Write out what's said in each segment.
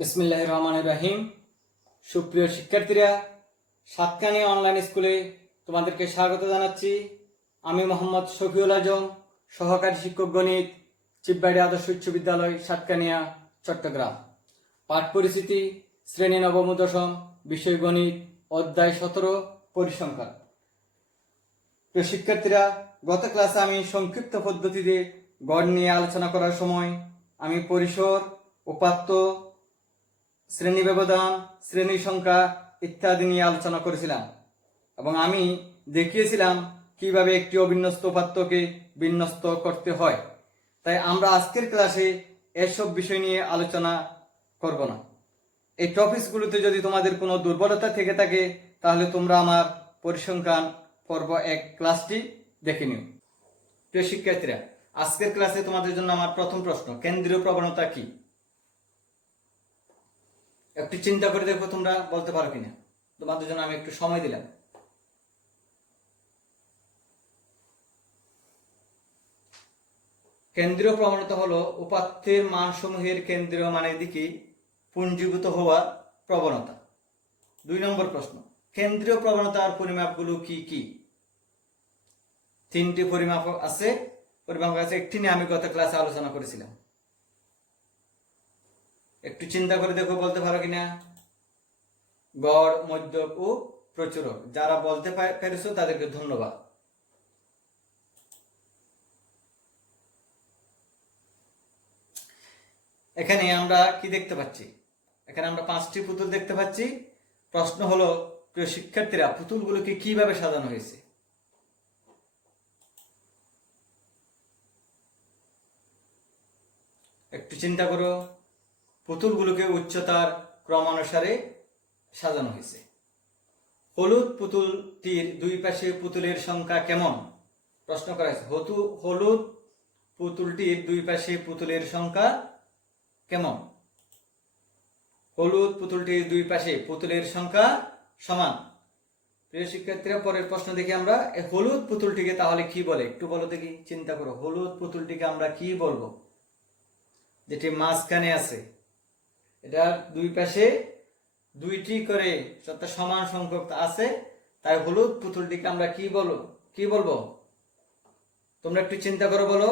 বিসমিল্লাহির রহমানির রহিম। সুপ্রিয় শিক্ষার্থীরা, সাতকানিয়া অনলাইন স্কুলে তোমাদেরকে স্বাগত জানাচ্ছি। আমি মোহাম্মদ শফিউল আজম, সহকারী শিক্ষক গণিত, চিপবাড়ি আদর্শ উচ্চ বিদ্যালয়, সাতকানিয়া, চট্টগ্রাম। পাঠ পরিচিতি শ্রেণী নবম ও দশম, বিষয় গণিত, অধ্যায় 17, পরিসংখ্যান। প্রিয় শিক্ষার্থীরা, গত ক্লাসে আমি সংক্ষিপ্ত পদ্ধতিতে গড় নিয়ে আলোচনা করার সময় আমি পরিসর, উপাত্ত, শ্রেণী ব্যবধান, শ্রেণী সংখ্যা ইত্যাদি নিয়ে আলোচনা করেছিলাম এবং আমি দেখিয়েছিলাম কিভাবে একটি অবিন্যস্ত উপাত্তকে বিন্যস্ত করতে হয়। তাই আমরা আজকের ক্লাসে এসব বিষয় নিয়ে আলোচনা করব না। এই টপিকসগুলোতে যদি তোমাদের কোনো দুর্বলতা থেকে থাকে তাহলে তোমরা আমার পরিসংখ্যান পর্ব 1 ক্লাসটি দেখে নিও। প্রিয় শিক্ষার্থীরা, আজকের ক্লাসে তোমাদের জন্য আমার প্রথম প্রশ্ন, কেন্দ্রীয় প্রবণতা কি? একটু চিন্তা করে দেখো তোমরা বলতে পারো কিনা। তোমাদের জন্য আমি একটু সময় দিলাম। কেন্দ্রীয় প্রবণতা হলো উপাত্তের মানসমূহের কেন্দ্রীয় মানের দিকে পুঞ্জীভূত হওয়া প্রবণতা। 2 নম্বর প্রশ্ন, কেন্দ্রীয় প্রবণতার পরিমাপগুলো কি কি? 3টি পরিমাপ আছে। একটি নিয়ে আমি গত ক্লাসে আলোচনা করেছিলাম। একটু চিন্তা করে দেখো বলতে পারো কিনা। গড়, মধ্যক ও প্রচুরক। যারা বলতে পেরেছো তাদেরকে ধন্যবাদ। এখানে আমরা কি দেখতে পাচ্ছি? এখানে আমরা 5টি পুতুল দেখতে পাচ্ছি। প্রশ্ন হলো, প্রিয় শিক্ষার্থীরা, পুতুলগুলোকে কিভাবে সাজানো হয়েছে? একটু চিন্তা করো। পুতুলগুলোকে উচ্চতার ক্রমানুসারে সাজানো হয়েছে। হলুদ পুতুলটির 2 পাশে পুতুলের সংখ্যা কেমন? প্রশ্ন করা হয়েছে, হলুদ পুতুলটির 2 পাশে পুতুলের সংখ্যা কেমন? হলুদ পুতুলটির 2 পাশে পুতুলের সংখ্যা সমান। প্রিয় শিক্ষার্থীরা, পরের প্রশ্ন দেখি আমরা। হলুদ পুতুলটিকে তাহলে কি বলে? একটু বলো দেখি, চিন্তা করো। হলুদ পুতুলটিকে আমরা কি বলবো? যেটি মাঝখানে আছে, এটার 2 পাশে 2টি করে সমান সংখ্যক আছে, তাই হলুদ পুতুলটিকে আমরা কি বলবো? তোমরা একটু চিন্তা করো, বলো।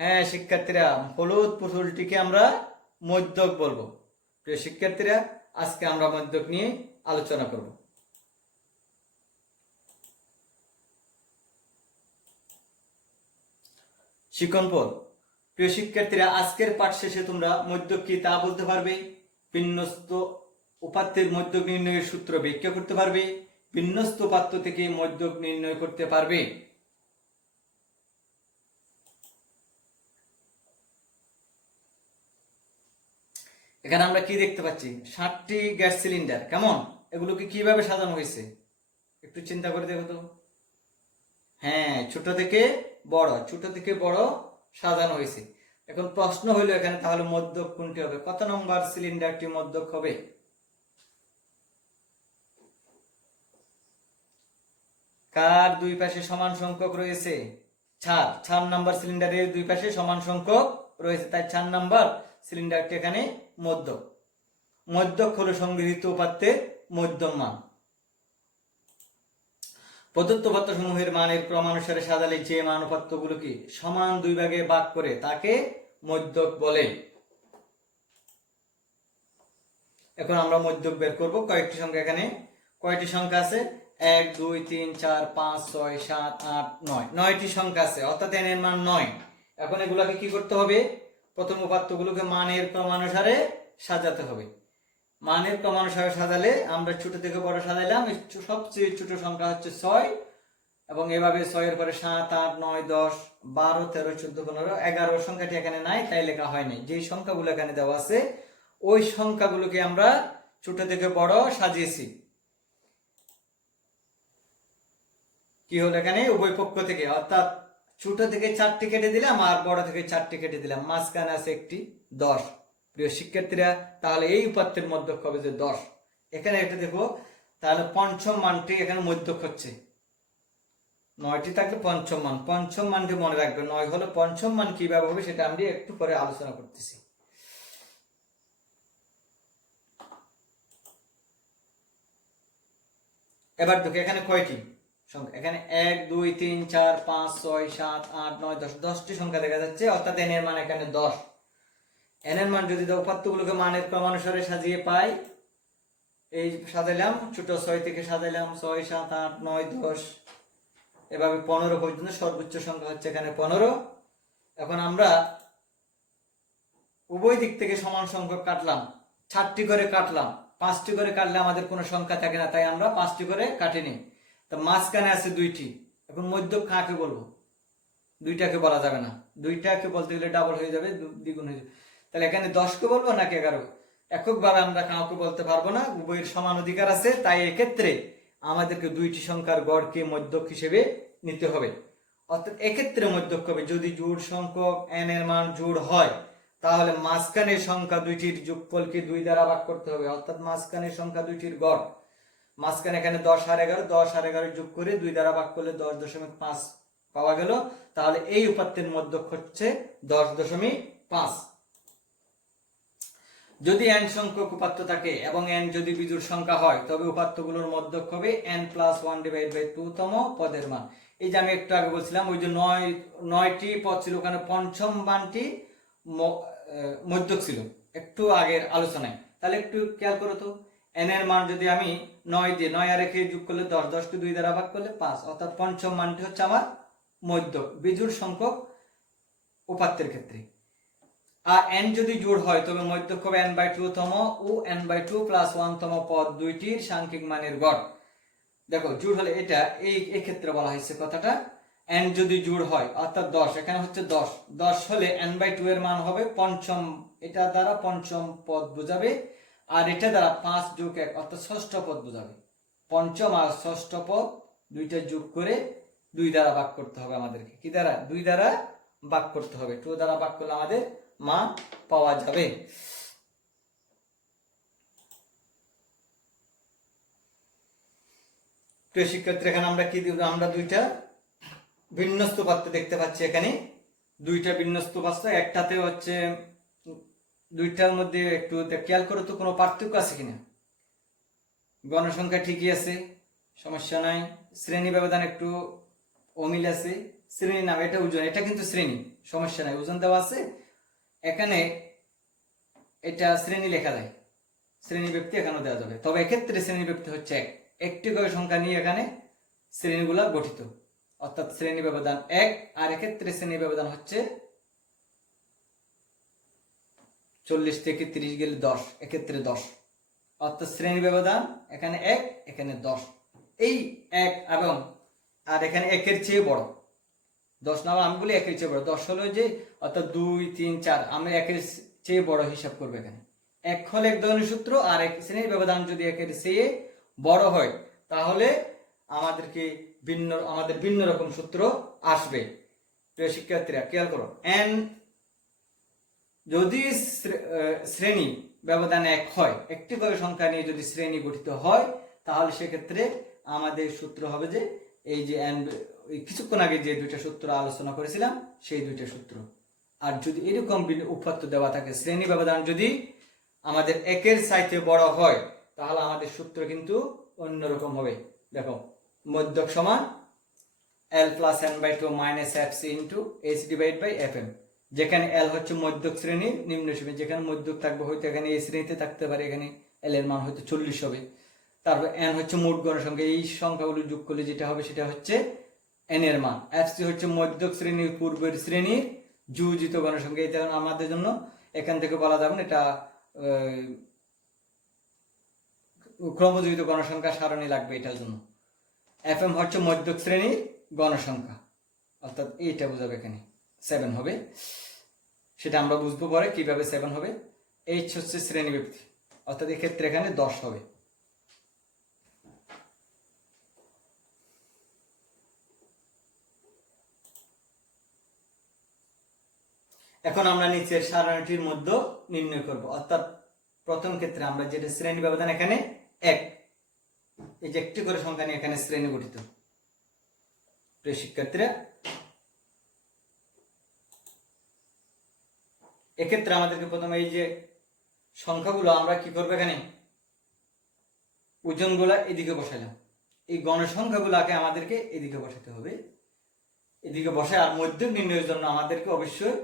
হ্যাঁ শিক্ষার্থীরা, হলুদ পুতুলটিকে আমরা মধ্যক বলবো। প্রিয় শিক্ষার্থীরা, আজকে আমরা মধ্যক নিয়ে আলোচনা করব। শিক্ষণপদ। প্রিয় শিক্ষার্থীরা, আজকের পাঠ শেষে তোমরা মধ্যক কি তা বলতে পারবে, বিন্যস্ত উপাত্তের মধ্যক নির্ণয়ের সূত্র ব্যাখ্যা করতে পারবে, বিন্যস্ত উপাত্ত থেকে মধ্যক নির্ণয় করতে পারবে। এখানে আমরা কি দেখতে পাচ্ছি? 7টি গ্যাস সিলিন্ডার। কেমন? এগুলোকে কিভাবে সাজানো হয়েছে? একটু চিন্তা করে দেখো তো। হ্যাঁ, ছোট থেকে বড় সাজানো হয়েছে। এখন প্রশ্ন হইলো এখানে, তাহলে মধ্যক কোনটি হবে? কত নম্বর সিলিন্ডারটি মধ্যক হবে? কার 2 পাশে সমান সংখ্যক রয়েছে? 4 নম্বর সিলিন্ডারের 2 পাশে সমান সংখ্যক রয়েছে, তাই 4 নম্বর সিলিন্ডারটি এখানে মধ্যক। মধ্যক হলো সংগৃহীত উপাত্তের মধ্যম মান। প্রদত্ত উপাত্তসমূহের মানের ক্রমানুসারে সাজালে যে মান উপাত্তগুলোকে সমান 2 ভাগে ভাগ করে তাকে মধ্যক বলে। এখন আমরা মধ্যক বের করব। কয়েকটি সংখ্যা, এখানে কয়টি সংখ্যা আছে? 1 2 3 4 5 6 7 8 9। 9টি সংখ্যা আছে, অর্থাৎ n এর মান 9। এখন এগুলাকে কি করতে হবে? প্রথম উপাত্তগুলোকে মানের ক্রমানুসারে সাজাতে হবে। মানের ক্রমানুসারে সাজালে আমরা ছোট থেকে বড় সাজাইলাম। সবচেয়ে ছোট সংখ্যা হচ্ছে 6, এবং এভাবে 6 এর পরে 7 8 9 10 12 13 14 15 11 সংখ্যাটি এখানে নাই, তাই লেখা হয়নি। যে সংখ্যাগুলো এখানে দেওয়া আছে ওই সংখ্যাগুলোকে আমরা ছোট থেকে বড় সাজিয়েছি। কি হলো? এখানে উভয় পক্ষ থেকে, অর্থাৎ ছোট থেকে 4টি কেটে দিলাম আর বড় থেকে 4টি কেটে দিলাম, মাঝখানে আছে একটি 10। প্রিয় শিক্ষার্থীরা, তাহলে এই উপাত্তের মধ্যক হবে যে 10। এখানে একটা দেখো, তাহলে পঞ্চম মানটি এখানে মধ্যক হচ্ছে। 9টি থাকলে পঞ্চম মানটি মনে রাখবে। 9 হলো পঞ্চম মান। কিভাবে হবে সেটা আমি একটু পরে আলোচনা করতেছি। এবার দেখো এখানে কয়টি সংখ্যা, এখানে 1 2 3 4 5 6 7 8 9 10, 10টি সংখ্যা দেখা যাচ্ছে, অর্থাৎ n এর মান এখানে 10। n এর মান যদি উপাত্তগুলোকে মানের ক্রমানুসারে সাজিয়ে পাই, এই সাজাইলাম, ছোট 6 থেকে সাজাইলাম 6 7 8 9 10, এভাবে 15 পর্যন্ত সর্বোচ্চ সংখ্যা হচ্ছে এখানে 15। এখন আমরা উভয় দিক থেকে সমান সংখ্যক কাটলাম, 4টি করে কাটলাম, 5টি করে কাটলে আমাদের কোনো সংখ্যা থাকে না, তাই আমরা 5টি করে কাটিনি। তো মাঝখানে আছে 2টি, এখন মধ্যক কাকে বলবো? 2টাকে বলা যাবে না, 2টাকে বলতে গেলে ডাবল হয়ে যাবে, দ্বিগুণ হয়ে যাবে। তাহলে এখানে 10কে বলবো নাকি 11? এককভাবে আমরা কাউকে বলতে পারবো না, উভয়ের সমান অধিকার আছে, তাই এক্ষেত্রে আমাদেরকে 2টি সংখ্যার গড়কে মধ্যক হিসেবে নিতে হবে। অর্থাৎ এক্ষেত্রে মধ্যক হবে যদি জোড় সংখ্যক n এর মান জোড় হয়, তাহলে মাঝখানের সংখ্যা 2টির যোগফলকে 2 দ্বারা ভাগ করতে হবে, অর্থাৎ মাঝখানের সংখ্যা 2টির গড়। মাঝখানে এখানে 10 আর 11, 10 আর 11 যোগ করে 2 দ্বারা ভাগ করলে 10.5 পাওয়া গেল। তাহলে এই উপাত্তের মধ্যক হচ্ছে 10.5। যদি n সংখ্যক উপাত্ত থাকে এবং n যদি বিজোড় সংখ্যা হয়, তবে উপাত্তগুলোর মধ্যক হবে n+1/2 তম পদের মান। এই যে আমি একটু আগে বলছিলাম, ওই যে 9টি পদ ছিল, ওখানে পঞ্চম মানটি মধ্যক ছিল একটু আগের আলোচনায়। তাহলে একটু খেয়াল করো তো, n এর মান যদি আমি 9 দিয়ে 9 আর রেখে যোগ করলে 10, 10কে 2 দ্বারা ভাগ করলে 5, অর্থাৎ পঞ্চম মানটি হচ্ছে আমার মধ্যক বিজোড় সংখ্যক উপাত্তের ক্ষেত্রে। আর n যদি জোড় হয়, তবে মধ্যক হবে n/2 তম ও n/2 + 1 তম পদ দুইটির সাংখ্যিক মানের গড়। দেখো জোড় হলে এটা এই ক্ষেত্রে বলা হয়েছে কথাটা, n যদি জোড় হয় অর্থাৎ 10, এখানে হচ্ছে 10, 10 হলে n/2 এর মান হবে পঞ্চম, এটা দ্বারা পঞ্চম পদ বোঝাবে, আর এটা দ্বারা 5 + 1 অর্থাৎ ষষ্ঠ পদ বোঝাবে। পঞ্চম আর ষষ্ঠ পদ দুইটা যোগ করে 2 দ্বারা ভাগ করতে হবে আমাদেরকে। কি দ্বারা? 2 দ্বারা ভাগ করতে হবে। 2 দ্বারা ভাগ করলে আমাদের মান পাওয়া যাবে। প্রিয় শিক্ষার্থী, এখানে আমরা কি দিব? আমরা দুইটা বিন্যস্ত পাত্র দেখতে পাচ্ছি, এখানে দুইটা বিন্যস্ত পাত্র, একটাতে হচ্ছে দুইটার মধ্যে একটু খেয়াল করো তো কোনো পার্থক্য আছে কিনা। গণসংখ্যা ঠিকই আছে, সমস্যা নাই। শ্রেণী ব্যবধান একটু অমিল আছে, শ্রেণী নাম, এটা ওজন, এটা কিন্তু শ্রেণী, সমস্যা নাই, ওজন দেওয়া আছে। এখানে এটা শ্রেণী লেখা যায়, শ্রেণী ব্যক্তি এখানেও দেওয়া যাবে, তবে এক্ষেত্রে শ্রেণী ব্যক্তি হচ্ছে একটি করে সংখ্যা নিয়ে এখানে শ্রেণীগুলা গঠিত, অর্থাৎ শ্রেণী ব্যবধান 1, আর এক্ষেত্রে শ্রেণী ব্যবধান হচ্ছে 40 থেকে 30 গেলে 10, এক্ষেত্রে 10, অর্থাৎ শ্রেণী ব্যবধান এখানে 1, এখানে 10। এই 1 এবং আর এখানে 1-এর চেয়ে বড় 10 না, আমি বলি 1-এর চেয়ে বড় 10 হলো যে, অর্থাৎ 2 3 4, আমরা 1-এর চেয়ে বড় হিসাব করবো। এখানে 1 হলে এক ধরনের সূত্র, আর এক শ্রেণীর ব্যবধান যদি 1-এর চেয়ে বড় হয়, তাহলে আমাদের ভিন্ন রকম সূত্র আসবে। প্রিয় শিক্ষার্থীরা খেয়াল করো, n যদি শ্রেণী ব্যবধান 1 হয়, একটি করে সংখ্যা নিয়ে যদি শ্রেণী গঠিত হয়, তাহলে সেক্ষেত্রে আমাদের সূত্র হবে যে এই যে কিছুক্ষণ আগে যে দুইটা সূত্র আলোচনা করেছিলাম, সেই দুইটা সূত্র। আর যদি এরকম উপাত্ত দেওয়া থাকে, শ্রেণী ব্যবধান যদি আমাদের 1-এর চাইতে বড় হয়, তাহলে আমাদের সূত্র কিন্তু অন্যরকম হবে। দেখো, মধ্যক সমান l + n/2 - fc * h/fm, যেখানে l হচ্ছে মধ্যক শ্রেণী, নিম্ন শ্রেণী, যেখানে মধ্যক থাকবে হয়তো এখানে এই শ্রেণীতে থাকতে পারে, এখানে l এর মান হয়তো 40 হবে। তারপর n হচ্ছে মোট গণসংখ্যা, এই সংখ্যাগুলো যোগ করলে যেটা হবে সেটা হচ্ছে n এর মান। fc হচ্ছে মধ্যক শ্রেণীর পূর্বের শ্রেণীর যোজিত গণসংখ্যা। এটা আমাদের জন্য এখান থেকে বলা যাবে না, এটা ক্রমযোজিত গণসংখ্যা সারণী লাগবে এটার জন্য। fm হচ্ছে মধ্যক শ্রেণীর গণসংখ্যা, অর্থাৎ এইটা বোঝাবে, এখানে 7 হবে, সেটা আমরা বুঝবো পরে কিভাবে 7 হবে। h হচ্ছে শ্রেণী ব্যক্তি, অর্থাৎ এক্ষেত্রে এখানে 10 হবে। এখন আমরা নিচের সারণীটির মধ্যে নির্ণয় করব, অর্থাৎ প্রথম ক্ষেত্রে আমরা যেটা শ্রেণী ব্যবধান এখানে 1, এই যে একটি করে সংখ্যা নিয়ে এখানে শ্রেণী গঠিত। প্রিয় শিক্ষার্থীরা, এক্ষেত্রে আমাদেরকে প্রথমে এই যে সংখ্যাগুলো আমরা কি করবো, এখানে ওজনগুলা এদিকে বসাইলাম, এই গণসংখ্যাগুলোকে আমাদেরকে এদিকে বসাতে হবে, এদিকে বসে। আর মধ্যক নির্ণয়ের জন্য আমাদেরকে অবশ্যই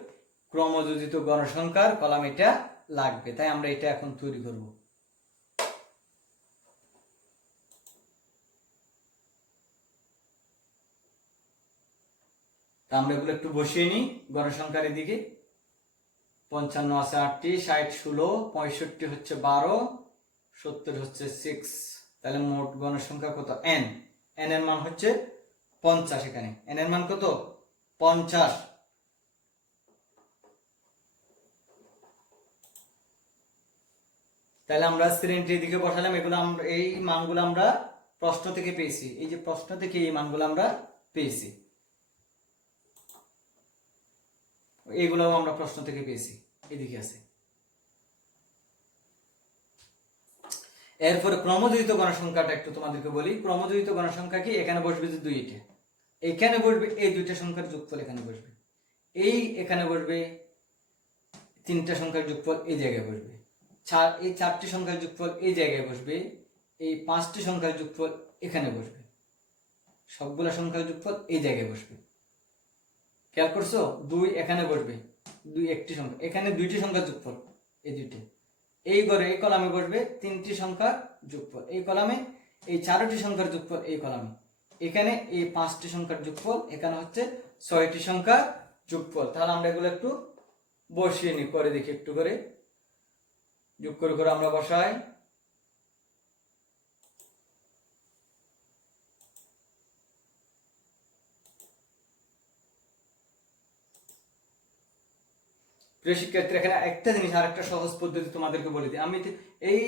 ক্রমযোজিত গণসংখ্যার কলাম এটা লাগবে, তাই আমরা এটা এখন তৈরি করব। তা আমরা এগুলো একটু বসিয়ে নিই গণসংখ্যার এদিকে। 55 আছে 8টি, 60 16, 65 হচ্ছে 12, 70 হচ্ছে 6। তাহলে মোট গণসংখ্যা কত? n। n এর মান হচ্ছে 50। এখানে n এর মান কত? 50। তাহলে আমরা শ্রেণীটির দিকে বসালাম। এগুলো আমরা এই মানগুলো আমরা প্রশ্ন থেকে পেয়েছি, এই যে প্রশ্ন থেকে এই মানগুলো আমরা পেয়েছি, এইগুলোও আমরা প্রশ্ন থেকে পেয়েছি, এদিকে আছে। এরপরে ক্রমযোজিত গণসংখ্যাটা একটু তোমাদেরকে বলি। ক্রমযোজিত গণসংখ্যা কি? এখানে বসবে যে দুইটা, এখানে বসবে এই দুইটা সংখ্যার যোগফল এখানে বসবে, এই এখানে বসবে তিনটা সংখ্যার যোগফল এই জায়গায় বসবে, এই 4টি সংখ্যার যোগফল এই জায়গায় বসবে, এই 5টি সংখ্যার যোগফল এখানে বসবে, সবগুলা সংখ্যার যোগফল এই জায়গায় বসবে। খেয়াল করছো? 2 এখানে বসবে, 2 একটি সংখ্যা, এখানে 2টি সংখ্যার যোগফল এই দুইটা, এই ঘরে এই কলামে বসবে 3টি সংখ্যার যোগফল এই কলামে, এই 4টি সংখ্যার যোগফল এই কলামে, এখানে এই 5টি সংখ্যার যোগফল, এখানে হচ্ছে 6টি সংখ্যার যোগফল। তাহলে আমরা এগুলো একটু বসিয়ে নি, করে দেখি একটু করে যোগ করে করে আমরা বসাই। প্রিয় শিক্ষার্থী, এখানে একটা জিনিস, আর একটা সহজ পদ্ধতি তোমাদেরকে বলে দিই। আমি এই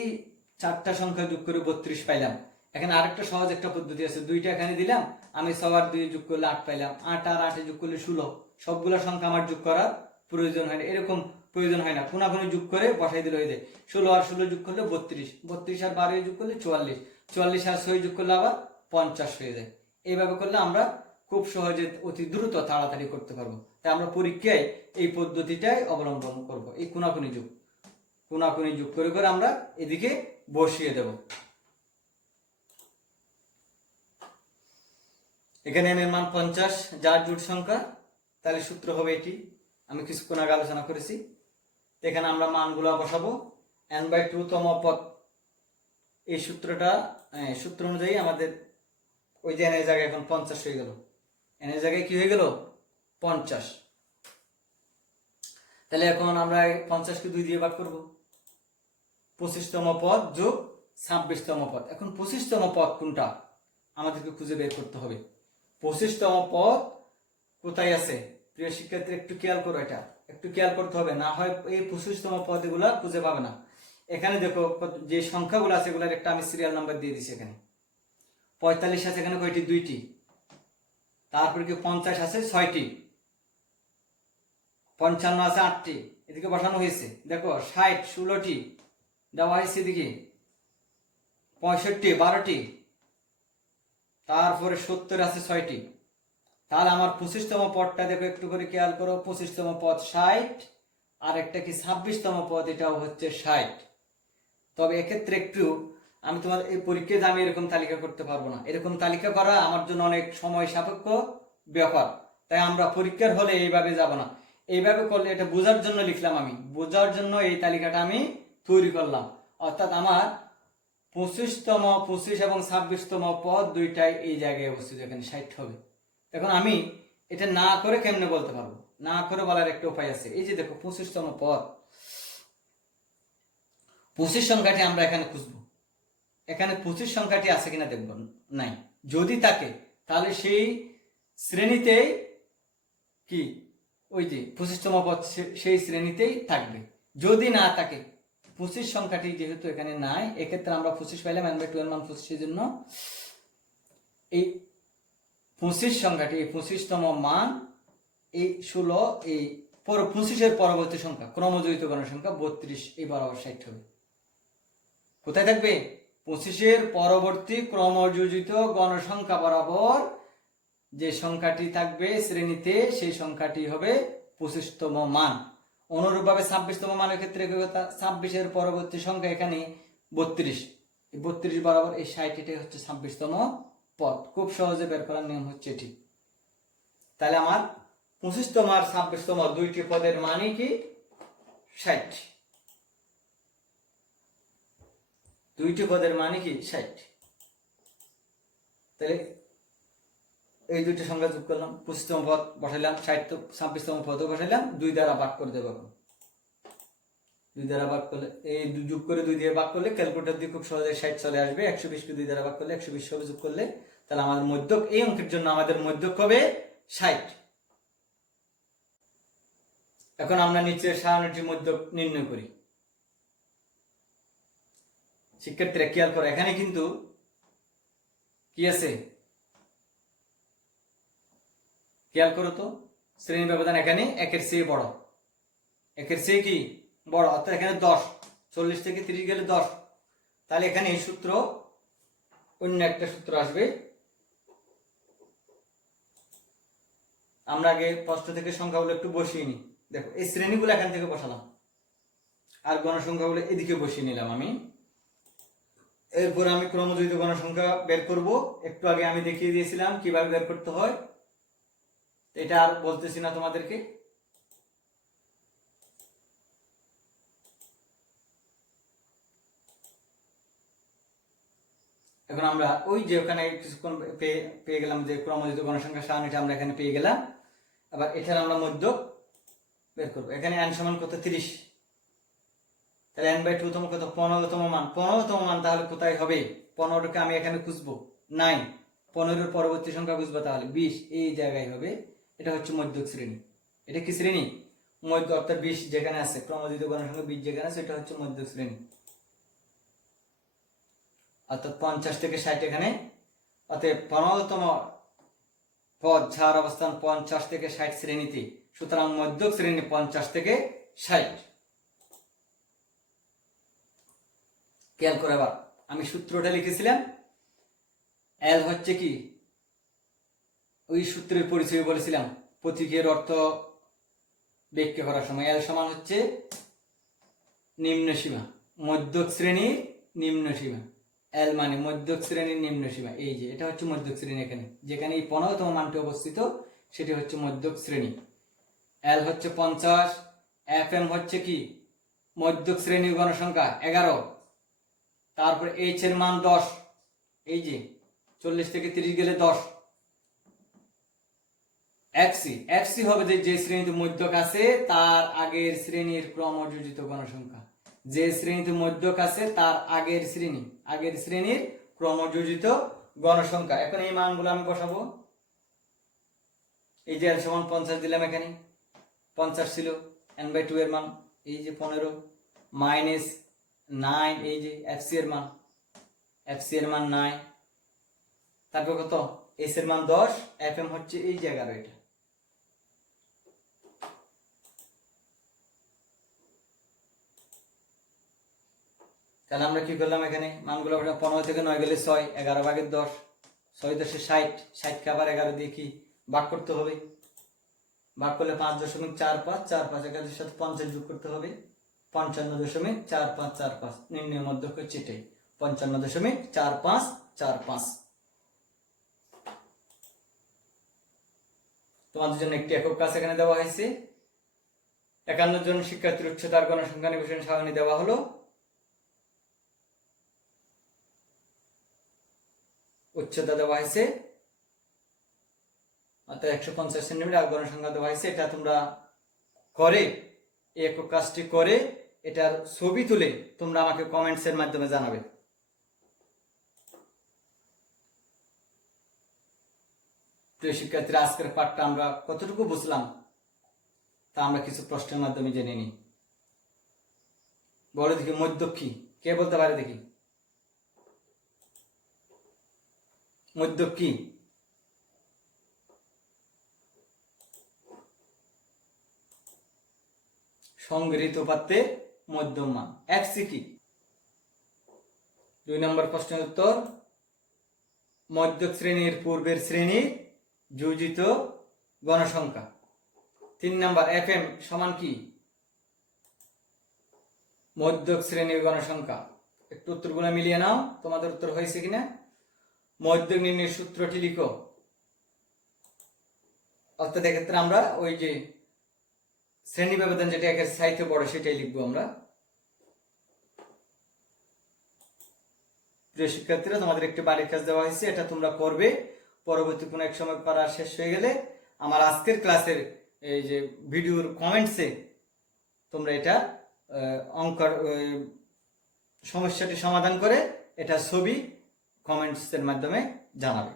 4টা সংখ্যা যোগ করে 32 পাইলাম। এখানে আরেকটা সহজ একটা পদ্ধতি আছে, 2টা এখানে দিলাম, আমি 6 আর 2 যোগ করলে 8 পাইলাম, 8 আর 8 যোগ করলে 16। সবগুলা সংখ্যা আমার যোগ করার প্রয়োজন হয় না, এরকম প্রয়োজন হয় না, কোনাকুনি যোগ করে বসাই দিলে হয়ে যায়। 16 আর 16 যোগ করলে 32, 32 আর 12 যোগ করলে 44, 44 আর 6 যোগ করলে আবার 50 হয়ে যায়। এইভাবে করলে আমরা খুব সহজে অতি দ্রুত তাড়াতাড়ি করতে পারবো। তাই আমরা পরীক্ষায় এই পদ্ধতিটাই অবলম্বন করব, এই কোনাকুনি যোগ করে করে আমরা এদিকে বসিয়ে দেব। এখানে n এর মান 50, যার জোট সংখ্যা, তাহলে সূত্র হবে এটি, আমি কিছুক্ষণ আগে আলোচনা করেছি। এখানে আমরা মানগুলো বসাবো। n/2 তম পদ, এই সূত্রটা সূত্র অনুযায়ী আমাদের ওই যে n এর জায়গায় এখন 50 হয়ে গেল, n এর জায়গায় কি হয়ে গেল? 50। তাহলে এখন আমরা 50কে 2 দিয়ে ভাগ করব, 25তম পদ যোগ 26তম পদ। এখন 25তম পদ কোনটা আমাদেরকে খুঁজে বের করতে হবে। 25তম পদ কোথায় আছে? প্রিয় শিক্ষার্থী, একটু খেয়াল করো, এটা একটু খেয়াল করতে হবে, না হয় এই 25তম পদ এগুলা খুঁজে পাবে না। এখানে দেখো যে সংখ্যাগুলো আছে এগুলার একটা আমি সিরিয়াল নাম্বার দিয়ে দিছি। এখানে 45 আছে, এখানে কয়টি? 2টি। তারপরে কি 50 আছে 6টি, 55 আছে 8টি, এদিকে বসানো হয়েছে। দেখো 60 16টি দেওয়া হয়েছে, এদিকে 65 12টি, তারপরে 70 আছে 6টি। তাহলে আমার 25তম পদটা দেখো, একটু করে খেয়াল করো, 25তম পদ 60, আর একটা কি 26তম পদ, এটাও হচ্ছে 60। তবে এক্ষেত্রে একটু আমি তোমার এই পরীক্ষায় আমি এরকম তালিকা করতে পারবো না, এরকম তালিকা করা আমার জন্য অনেক সময় সাপেক্ষ ব্যাপার। তাই আমরা পরীক্ষার হলে এইভাবে যাব না, এইভাবে করলে এটা বোঝার জন্য লিখলাম, আমি বোঝার জন্য এই তালিকাটা আমি তৈরি করলাম। অর্থাৎ আমার 25তম 25 এবং 26তম পদ দুইটাই এই জায়গায় অবস্থিত, এখানে 60 হবে। এখন আমি এটা না করে কেমনে বলতে পারবো? না করে বলার একটা উপায় আছে। এই যে দেখো 25তম পদ, 25 সংখ্যাটি আমরা এখানে খুঁজবো, এখানে 25 সংখ্যাটি আছে কিনা দেখব, নাই। যদি থাকে তাহলে সেই শ্রেণীতেই কি ওই যে 25তম পদ সেই শ্রেণীতেই থাকবে। যদি না থাকে, 25 সংখ্যাটি যেহেতু এখানে নাই, এক্ষেত্রে আমরা 25 পাইলাম, n/2 এর মান 25 এর জন্য এই 25 সংখ্যাটি, এই 25তম মান, এই 16, এই 25 এর পরবর্তী সংখ্যা ক্রমযোজিত গণসংখ্যা 32, এই বরাবর 60 হবে। কোথায় থাকবে? 25 এর পরবর্তী ক্রমযোজিত গণসংখ্যা বরাবর যে সংখ্যাটি থাকবে শ্রেণীতে, সেই সংখ্যাটি হবে 25তম মান। অনুরূপভাবে 26তম মানের ক্ষেত্রে 26 এর পরবর্তী সংখ্যা এখানে 32, এই 32 বরাবর এই 60, এটাই হচ্ছে 26তম পদ। খুব সহজে বের করার নিয়ম হচ্ছে এটি। তাহলে আমার 25তম আর 26তম দুইটি পদের মানে কি 60। দুইটি পদের মানে কি 60। তাহলে এই দুইটি সংখ্যা যোগ করলাম, 25তম পদ বসাইলাম, 26তম পদও বসাইলাম, 2 দ্বারা ভাগ করে দেবো। 2 দ্বারা ভাগ করলে এই যোগ করে 2 দিয়ে ভাগ করলে ক্যালকুলেটর দিয়ে খুব সহজে 60 চলে আসবে। 120 কে 2 দ্বারা ভাগ করলে 120 হবে, যোগ করলে তাহলে আমাদের মধ্যক, এই অঙ্কের জন্য আমাদের মধ্যক হবে 60। এখন আমরা নিচের সারণীটির মধ্যক নির্ণয় করি। শিক্ষার্থীরা খেয়াল করো, এখানে কিন্তু কি আছে খেয়াল করো তো, শ্রেণী ব্যবধান এখানে 1-এর চেয়ে বড়, 1-এর চেয়ে কি বড়, অর্থাৎ এখানে 10, 40 থেকে 30 গেলে 10। তাহলে এখানে এই সূত্র, অন্য একটা সূত্র আসবে। আমরা আগে প্রশ্ন থেকে সংখ্যাগুলো একটু বসিয়ে নিই। দেখো এই শ্রেণীগুলো এখান থেকে বসালাম, আর গণসংখ্যাগুলো এদিকে বসিয়ে নিলাম আমি। এরপর আমি ক্রমযুক্ত গণসংখ্যা বের করব। একটু আগে আমি দেখিয়ে দিয়েছিলাম কিভাবে বের করতে হয়, এটা আর বলতেছি না তোমাদেরকে। এখন আমরা ওই যে ওখানে কিছুক্ষণ পেয়ে গেলাম যে ক্রমযুক্ত গণসংখ্যা সারণীটা আমরা এখানে পেয়ে গেলাম। আবার এখানে আমরা মধ্যক বের করবো। এখানে n সমান কত 30, তাহলে n/2 তম কত 15তম মান। 15তম মান তাহলে কোথায় হবে? 15কে আমি এখানে খুঁজবো 9, 15-এর পরবর্তী সংখ্যা খুঁজবো, তাহলে 20 এই জায়গায় হবে। এটা হচ্ছে মধ্যক শ্রেণী। এটা কি শ্রেণী? মধ্য, অর্থাৎ 20 যেখানে আছে, ক্রমযুক্ত গণসংখ্যা 20 যেখানে আছে, এটা হচ্ছে মধ্যক শ্রেণী। অর্থাৎ 50 থেকে 60 এখানে, অতএব 15তম পদ যার অবস্থান 50 থেকে 60 শ্রেণীতে, সুতরাং মধ্যক শ্রেণী 50 থেকে 60। খেয়াল করে আবার আমি সূত্রটা লিখেছিলাম, এল হচ্ছে কি, ওই সূত্রের পরিচয় বলেছিলাম প্রতীকের অর্থ ব্যাখ্যা করার সময়। এল সমান হচ্ছে নিম্ন সীমা, মধ্যক শ্রেণীর নিম্ন সীমা। এল মানে মধ্যক শ্রেণীর নিম্ন সীমা। এই যে এটা হচ্ছে মধ্যক শ্রেণী, এখানে যেখানে এই 15তম মানটি অবস্থিত সেটি হচ্ছে মধ্যক শ্রেণী। এল হচ্ছে 50, এফ এম হচ্ছে কি মধ্যক শ্রেণীর গণসংখ্যা 11, তারপর এইচ এর মান 10, এই যে 40 থেকে 30 গেলে 10। এফসি, এফসি হবে যে শ্রেণীতে মধ্যক আছে তার আগের শ্রেণীর ক্রমযোজিত গণসংখ্যা। যে শ্রেণীতে মধ্যক আছে তার আগের শ্রেণীর ক্রমযোজিত গণসংখ্যা। এখন এই মানগুলো আমি বসাবো। এই যে এল সমান 50 দিলাম, এখানে 50 ছিল, n/2 এর মান এই যে 15 মাইনাস 9, এই যে এফসি এর মান 9, তারপর কত এস এর মান 10, এফ এম হচ্ছে এই যে 11। এটা তাহলে আমরা কি করলাম, এখানে মানগুলো 15 থেকে 9 গেলে 6, 11/10, 6 10 60, 60 কে আবার 11 দিয়ে কি ভাগ করতে হবে। ভাগ করলে 5.45, 45 এর সাথে 50 যোগ করতে হবে, 55.4545। নির্ণয় মধ্যক হচ্ছে এটাই, 55.4545। তোমাদের জন্য একটি একক কাজ এখানে দেওয়া হয়েছে। 51 জন শিক্ষার্থীর উচ্চতার গণসংখ্যা নিবেশন সারণী দেওয়া হলো। উচ্চতা দেওয়া হয়েছে অর্থাৎ 150 সেন্টিমিটার, গণসংখ্যা দেওয়া হয়েছে। এটা তোমরা করে এই একক কাজটি করে এটার ছবি তুলে তোমরা আমাকে কমেন্টস এর মাধ্যমে জানাবে। প্রিয় শিক্ষার্থীরা, আজকের পাঠটা আমরা কতটুকু বুঝলাম তা আমরা কিছু প্রশ্নের মাধ্যমে জেনে নিই। বলো দেখি মধ্যক কি, কে বলতে পারে দেখি মধ্যক কি? সংগৃহীত উপাত্তের মধ্যম মান। এফসি কি? 2 নম্বর প্রশ্নের উত্তর, মধ্যক শ্রেণীর পূর্বের শ্রেণীর যোজিত গণসংখ্যা। 3 নম্বর, এফ এম সমান কি? মধ্যক শ্রেণীর গণসংখ্যা। একটু উত্তরগুলো মিলিয়ে নাও, তোমাদের উত্তর হয়েছে কিনা। মধ্যক নির্ণয়ের সূত্রটি লিখো। অর্থাৎ এক্ষেত্রে আমরা ওই যে শ্রেণী ব্যবধান যেটা একের সাইতে পড়ে সেটাই লিখবো আমরা। প্রিয় শিক্ষার্থীরা, তোমাদের একটি বাড়ির কাজ দেওয়া হয়েছে, এটা তোমরা করবে। পরবর্তী কোনো এক সময় করা শেষ হয়ে গেলে আমার আজকের ক্লাসের এই যে ভিডিওর কমেন্টসে তোমরা এটা অঙ্কের সমস্যাটি সমাধান করে এটা ছবি কমেন্টসের মাধ্যমে জানাবে।